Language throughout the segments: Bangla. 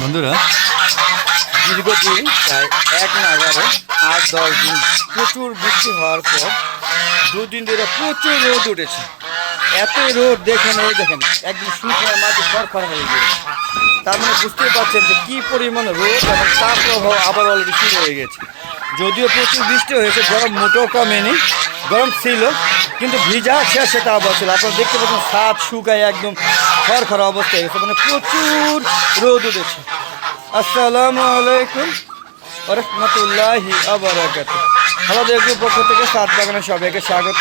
বন্ধুরা, দীর্ঘদিন প্রায় এক নাগারে 8-10 দিন প্রচুর বৃষ্টি হওয়ার পর দুদিন ধরে প্রচুর রোদ উঠেছে। এত রোদ দেখেন, এই দেখেন একদম শুকনো মাটি খড়খড় হয়ে গিয়েছে। তার মানে বুঝতেই পারছেন যে কী পরিমাণ রোদ এবং তাপপ্রবাহ আবার অলরেডি শুরু হয়ে গেছে। যদিও প্রচুর বৃষ্টি হয়েছে, গরম মোটেও কমেনি, গরম ছিল কিন্তু ভিজা সেটা আবার ছিল। আপনারা দেখতে পাচ্ছেন ছাদ শুকায় একদম খড়খড় অবস্থা হয়ে গেছে, মানে প্রচুর রোদ উঠেছে। আসসালামু আলাইকুম ওয়া রাহমাতুল্লাহি ওয়া বারাকাতুহু। আমাদের গ্রুপ পক্ষ থেকে ছাদ বাগানের সবাইকে স্বাগত।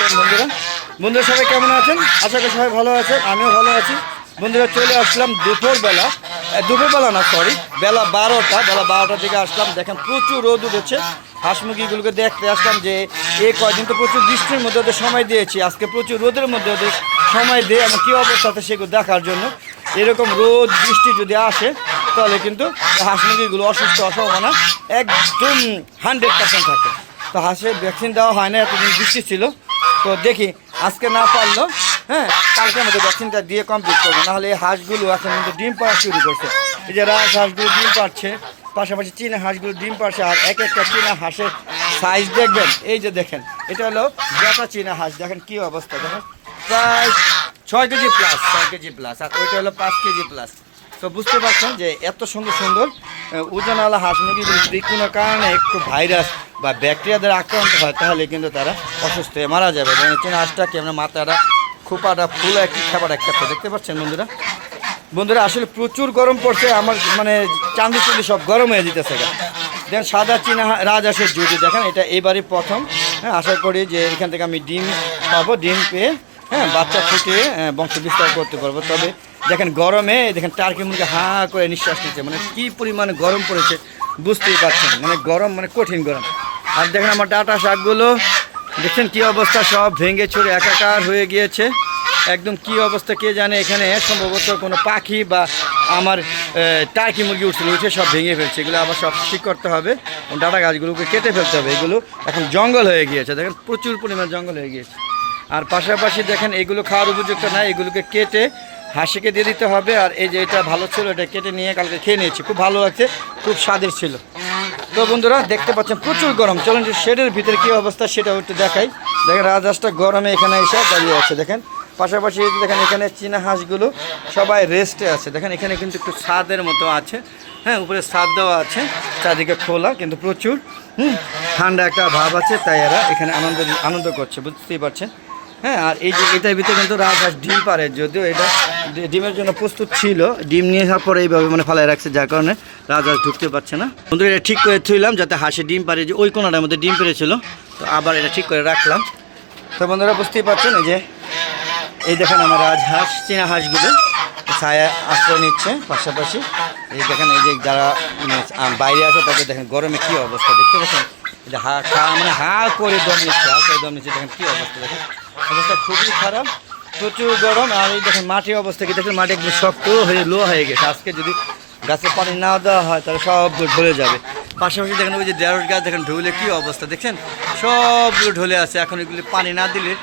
বন্ধুরা সবাই কেমন আছেন? আশা করি সবাই ভালো আছেন, আমিও ভালো আছি। বন্ধুরা চলে আসলাম দুপুরবেলা না সরি, বেলা 12টার দিকে আসলাম। দেখেন প্রচুর রোদ উঠেছে। হাঁস মুরগিগুলোকে দেখতে আসলাম যে এই কয়দিন তো প্রচুর বৃষ্টির মধ্যে ওদের সময় দিয়েছি, আজকে প্রচুর রোদের মধ্যে ওদের সময় দিয়ে আমার কী অবস্থাতে সেগুলো দেখার জন্য। এরকম রোদ বৃষ্টি যদি আসে তাহলে কিন্তু হাঁস মুরগিগুলো অসুস্থ হওয়ার সম্ভাবনা একদম 100% থাকে। তো হাঁসের ভ্যাকসিন দেওয়া হয় না, এতদিন বৃষ্টি ছিল। তো দেখি আজকে না পারলো, কালকে আমাদের ভ্যাকসিনটা দিয়ে কমপ্লিট করবো। নাহলে এই হাঁসগুলো এখন কিন্তু ডিম পাড়া শুরু করছে। এই যে রাজ হাঁসগুলো ডিম পাড়ছে, পাশাপাশি চীনা হাঁসগুলো ডিম পাড়ছে। আর এক একটা চীনা হাঁসের সাইজ দেখবেন, এই যে দেখেন এটা হলো জাতা চীনা হাঁস। দেখেন কী অবস্থা, দেখেন প্রায় 6 কেজি প্লাস, আর ওইটা হলো 5 কেজি প্লাস। তো বুঝতে পারছেন যে এত সুন্দর সুন্দর ওজনওয়ালা হাঁস মুরগিগুলো যদি কোনো কারণে একটু ভাইরাস বা ব্যাকটেরিয়া দ্বারা আক্রান্ত হয় তাহলে কিন্তু তারা অসুস্থ হয়ে মারা যাবে। চীনা হাঁসটা কেমন মাথাটা খোপাটা ফুলে একটি খাবার একটা দেখতে পাচ্ছেন বন্ধুরা আসলে প্রচুর গরম পড়ছে। আমার মানে চাঁদি সব গরম হয়ে যেতেছে। দেখেন সাদা চীনা রাজহাঁসের জুটি দেখেন, এটা এবারই প্রথম। আশা করি যে এখান থেকে আমি ডিম পাবো, ডিম পেয়ে বাচ্চা ফুটিয়ে বংশ বিস্তার করতে পারবো। তবে দেখেন গরমে দেখেন টার্কি মুরগি হাঁ করে নিঃশ্বাস নিচ্ছে, মানে কী পরিমাণে গরম পড়েছে বুঝতেই পারছেন। মানে গরম, মানে কঠিন গরম। আর দেখেন আমার ডাঁটা শাকগুলো দেখছেন কী অবস্থা, সব ভেঙে চুরে একাকার হয়ে গিয়েছে। একদম কি অবস্থা কে জানে। এখানে সম্ভবত কোনো পাখি বা আমার টার্কি মুরগি উঠে সব ভেঙে ফেলছে। এগুলো আবার সব ঠিক করতে হবে, ডাঁটা গাছগুলোকে কেটে ফেলতে হবে। এগুলো এখন জঙ্গল হয়ে গিয়েছে, দেখেন প্রচুর পরিমাণ জঙ্গল হয়ে গিয়েছে। আর পাশাপাশি দেখেন এগুলো খাওয়ার উপযুক্ত না, এগুলোকে কেটে হাঁসিকে দিয়ে দিতে হবে। আর এই যে এটা ভালো ছিল, এটা কেটে নিয়ে কালকে খেয়ে নিয়েছি, খুব ভালো লাগছে, খুব স্বাদের ছিল। তো বন্ধুরা দেখতে পাচ্ছেন প্রচুর গরম। চলুন যে শেডের ভিতরে কী অবস্থা সেটা একটু দেখাই। দেখেন রাজহাঁসটা গরমে এখানে এসে দাঁড়িয়ে আছে। দেখেন পাশাপাশি দেখেন এখানে চীনা হাঁসগুলো সবাই রেস্টে আছে। দেখেন এখানে কিন্তু একটু ছাদের মতো আছে, উপরে ছাদ দেওয়া আছে, চারদিকে খোলা, কিন্তু প্রচুর ঠান্ডা একটা ভাব আছে, তাই এরা এখানে আনন্দ করছে, বুঝতেই পারছেন। আর এই যে এটার ভিতরে কিন্তু রাজহাঁস ডিম পারে, যদিও এটা ডিমের জন্য প্রস্তুত ছিল, ডিম নিয়ে যাওয়ার পরে এইভাবে মানে ফালাই রাখছে, যার কারণে রাজহাঁস ঢুকতে পারছে না। বন্ধু এটা ঠিক করে থইলাম যাতে হাঁসে ডিম পারে, যে ওই কোনাটার মধ্যে ডিম পেরেছিল, তো আবার এটা ঠিক করে রাখলাম। তো বন্ধুরা বুঝতেই পারছেন এই দেখেন আমার রাজহাঁস চীনা হাঁসগুলো ছায়া আশ্রয় নিচ্ছে। পাশাপাশি এই দেখেন এই যে যারা বাইরে আসে তাদের দেখেন গরমে কী অবস্থা দেখতে পাচ্ছেন। এই যে মানে হা করে দম নিচ্ছে, দেখেন কী অবস্থা, দেখেন অবস্থা খুবই খারাপ, প্রচুর গরম। আর এই দেখেন মাটির অবস্থা কি দেখেন, মাটি একদম শক্ত হয়ে লো হয়ে গেছে। আজকে যদি গাছে পানি না দেওয়া হয় তাহলে সবগুলো ঢলে যাবে। পাশাপাশি দেখেন ওই যে ঢেঁড়স গাছ দেখেন ঢলে কী অবস্থা দেখছেন, সবগুলো ঢলে আছে। এখন এগুলি পানি না দিলে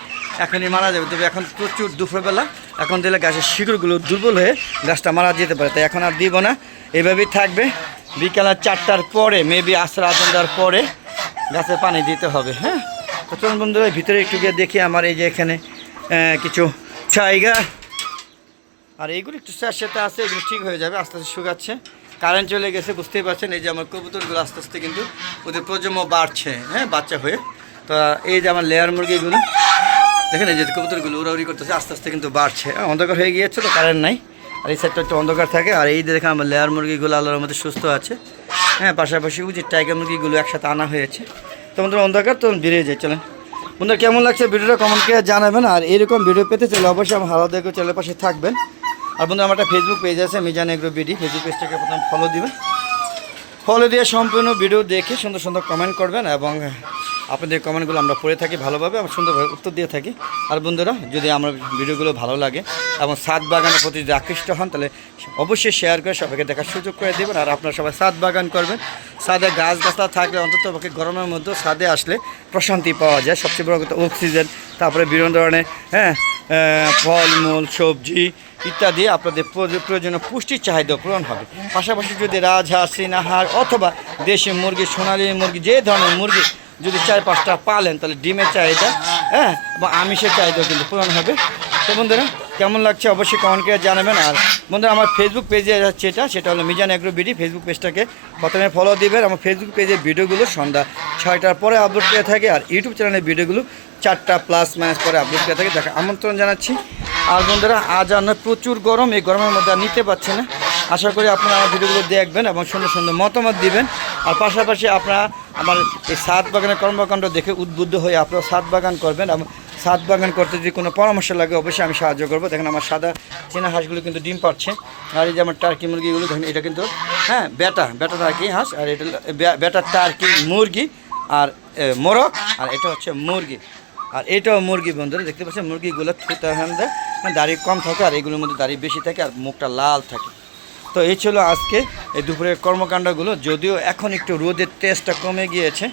এখনই মারা যাবে। তবে এখন প্রচুর দুপুরবেলা, এখন দিলে গাছের শিকড়গুলো দুর্বল হয়ে গাছটা মারা যেতে পারে, তাই এখন আর দিব না, এভাবেই থাকবে। বিকাল 4টার পরে মেবি আসর আজান দেওয়ার পরে গাছে পানি দিতে হবে। তো চলুন বন্ধুরা ভিতরে একটু গিয়ে দেখি। আমার এই যে এখানে কিছু জায়গা, আর এইগুলো একটু স্যাঁতস্যাঁতে আছে, এগুলো ঠিক হয়ে যাবে, আস্তে আস্তে শুকাচ্ছে। কারেন্ট চলে গেছে, বুঝতেই পারছেন। এই যে আমার কবুতরগুলো আস্তে আস্তে কিন্তু ওদের প্রজন্ম বাড়ছে, বাচ্চা হয়ে। তো এই যে আমার লেয়ার মুরগিগুলো দেখেন, এই যে কবুতরগুলো উড়াউড়ি করতেছে, আস্তে আস্তে কিন্তু বাড়ছে। অন্ধকার হয়ে গিয়েছে তো, কারেন্ট নাই, আর এই সাইডটা একটু অন্ধকার থাকে। আর এই যে দেখেন আমার লেয়ার মুরগিগুলো আল্লাহর মধ্যে সুস্থ আছে। পাশাপাশি ওই যে টাইগার মুরগিগুলো একসাথে আনা হয়েছে। তো বন্ধুরা অন্ধকার তো বেরিয়ে যায়। চলেন বন্ধুরা কেমন লাগছে ভিডিওটা কমেন্ট করে জানাবেন। আর এরকম ভিডিও পেতে চলে অবশ্যই আমার হালাদা এগ্রো চ্যানেলের পাশে থাকবেন। আর বন্ধুরা আমার একটা ফেসবুক পেজ আছে মিজান এগ্রো বিডি, ফেসবুক পেজটাকে প্রথম ফলো দিবেন। ফলো দিয়ে সম্পূর্ণ ভিডিও দেখে সুন্দর সুন্দর কমেন্ট করবেন এবং আপনাদের কমেন্টগুলো আমরা পড়ে থাকি ভালোভাবে এবং সুন্দরভাবে উত্তর দিয়ে থাকি। আর বন্ধুরা যদি আমার ভিডিওগুলো ভালো লাগে এবং ছাদ বাগানের প্রতি যদি আকৃষ্ট হন তাহলে অবশ্যই শেয়ার করে সবাইকে দেখার সুযোগ করে দেবেন। আর আপনারা সবাই ছাদ বাগান করবেন। ছাদে গাছগাছলা থাকলে অন্তত গরমের মধ্যে ছাদে আসলে প্রশান্তি পাওয়া যায়। সবচেয়ে বড় কথা অক্সিজেন, তারপরে বিভিন্ন ধরনের ফলমূল সবজি ইত্যাদি আপনাদের প্রয়োজনীয় পুষ্টির চাহিদা পূরণ হবে। পাশাপাশি যদি রাজহাঁস, চীনাহাঁস অথবা দেশি মুরগি, সোনালী মুরগি, যে ধরনের মুরগি যদি 4-5টা পালেন তাহলে ডিমের চাহিদা এবং আমিষের চাহিদা কিন্তু পূরণ হবে। তো বন্ধুরা কেমন লাগছে অবশ্যই কমেন্ট করে জানাবেন। আর বন্ধুরা আমার ফেসবুক পেজে যাচ্ছে সেটা হলো মিজান এগ্রো বিডি। ফেসবুক পেজটাকে প্রথমে ফলো দিবেন। আমার ফেসবুক পেজের ভিডিওগুলো সন্ধ্যা 6টার পরে আপলোড করে থাকে আর ইউটিউব চ্যানেলের ভিডিওগুলো 4টা ± পরে আপলোড করে থাকে। দেখা আমন্ত্রণ জানাচ্ছি। আর বন্ধুরা আজ আর প্রচুর গরম, এই গরমের মধ্যে আর নিতে পারছি না। আশা করি আপনারা আমার ভিডিওগুলো দেখবেন এবং সুন্দর সুন্দর মতামত দিবেন। আর পাশাপাশি আপনারা আমার এই ছাদ বাগানের কর্মকাণ্ড দেখে উদ্বুদ্ধ হয়ে আপনারা ছাদ বাগান করবেন এবং ছাদ বাগান করতে যদি কোনো পরামর্শ লাগে অবশ্যই আমি সাহায্য করবো। দেখেন আমার সাদা চীনা হাঁসগুলো কিন্তু ডিম পাচ্ছে। আর এই যে আমার টার্কি মুরগিগুলো দেখেন, এটা কিন্তু বেটা টার্কি হাঁস, আর এটা বেটা টার্কি মুরগি, আর মোরগ, আর এটা হচ্ছে মুরগি, আর এটাও মুরগি। বন্ধুরা দেখতে পাচ্ছেন মুরগিগুলো থুতা হ্যান্ডে দাড়ি কম থাকে আর এগুলোর মধ্যে দাড়ি বেশি থাকে আর মুখটা লাল থাকে। তো এই ছিল আজকে এই দুপুরের কর্মকাণ্ডগুলো। যদিও এখন একটু রোদের তেজটা কমে গিয়েছে।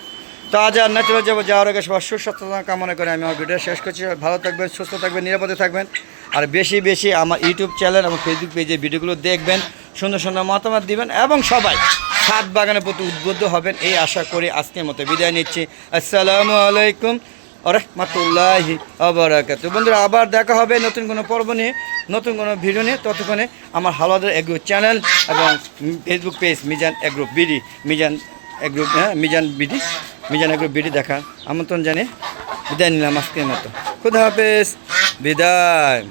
তো আজ আর না চলে যাবো, যাওয়ার আগে সবার সুস্বাস্থ্য কামনা করে আমি আমার ভিডিও শেষ করছি। ভালো থাকবেন, সুস্থ থাকবেন, নিরাপদে থাকবেন। আর বেশি বেশি আমার ইউটিউব চ্যানেল এবং ফেসবুক পেজে ভিডিওগুলো দেখবেন, সুন্দর সুন্দর মতামত দিবেন এবং সবাই ছাদ বাগানের প্রতি উদ্বুদ্ধ হবেন এই আশা করে আজকের মতো বিদায় নিচ্ছি। আসসালামু আলাইকুম রাহমাতুল্লাহি ওয়া বারাকাতুহু। বন্ধুরা আবার দেখা হবে নতুন কোনো পর্ব নিয়ে, নতুন কোনো ভিডিও নিয়ে। ততক্ষণে আমার হাওলাদার এগ্রো চ্যানেল এবং Facebook page Mizan agro BD, Mizan agro BD দেখার আমন্ত্রণ জানিয়ে বিদায় নিলাম আজকের মতো। খুদা হাফেজ, বিদায়।